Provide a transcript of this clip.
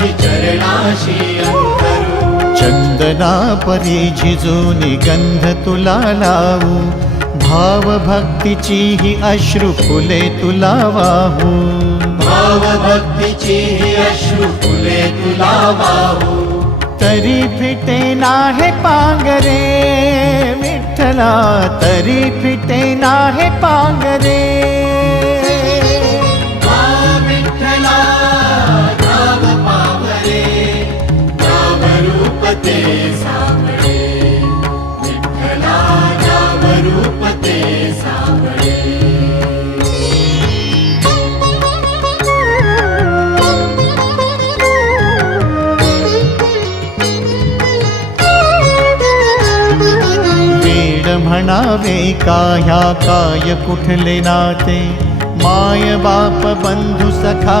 माझी चरणाशी अंतरू। चंदना परी झिजूनी गंध तुला लावू, भाव भक्तीची ही अश्रु फुले तुला वाहू। भाव भक्तीची ही अश्रु फुले तुला वाहू। तरी फिटे नाहे पांगरे विठ्ठला, तरी फिटे नाहे पांगरे। विठ्ठला नाव पावरे, नाव रूप ते सावळे। विठ्ठला नाव रूप ते सावळे। म्हणावे काह्या काय कुठले नाते, माय बाप बंधु सखा